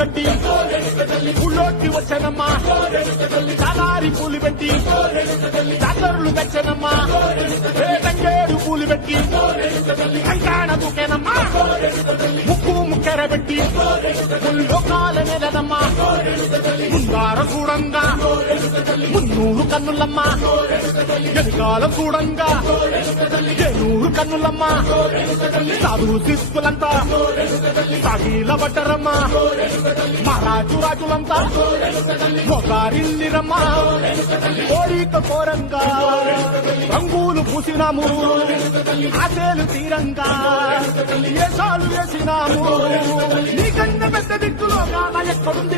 కట్టి పుల్లోకి వచ్చనమ్మా చాలారి పూలు పెట్టి చాకరులు తెచ్చనమ్మా తంగేడు పూలు పెట్టి కంకాణ దుకేనమ్మా ముక్కు ముక్కెర పెట్టి ముల్లోకాల నెలనమ్మా ముందార చూడంగా మున్నూరు కన్నులమ్మా ఎదుగాల చూడంగా ఏనూరు కన్నులమ్మా సాధు శిస్తులంతా సాగిల పడ్డరమ్మా మహారాజు రాజులంతా మొగారిల్లిరమ్మా కోరిక కోరంగా రంగులు పూసినాము ఆశలు తీరంగా ఏసాలు వేసినాము నీకన్నా పెద్ద దిక్కులో ఎక్కడుంది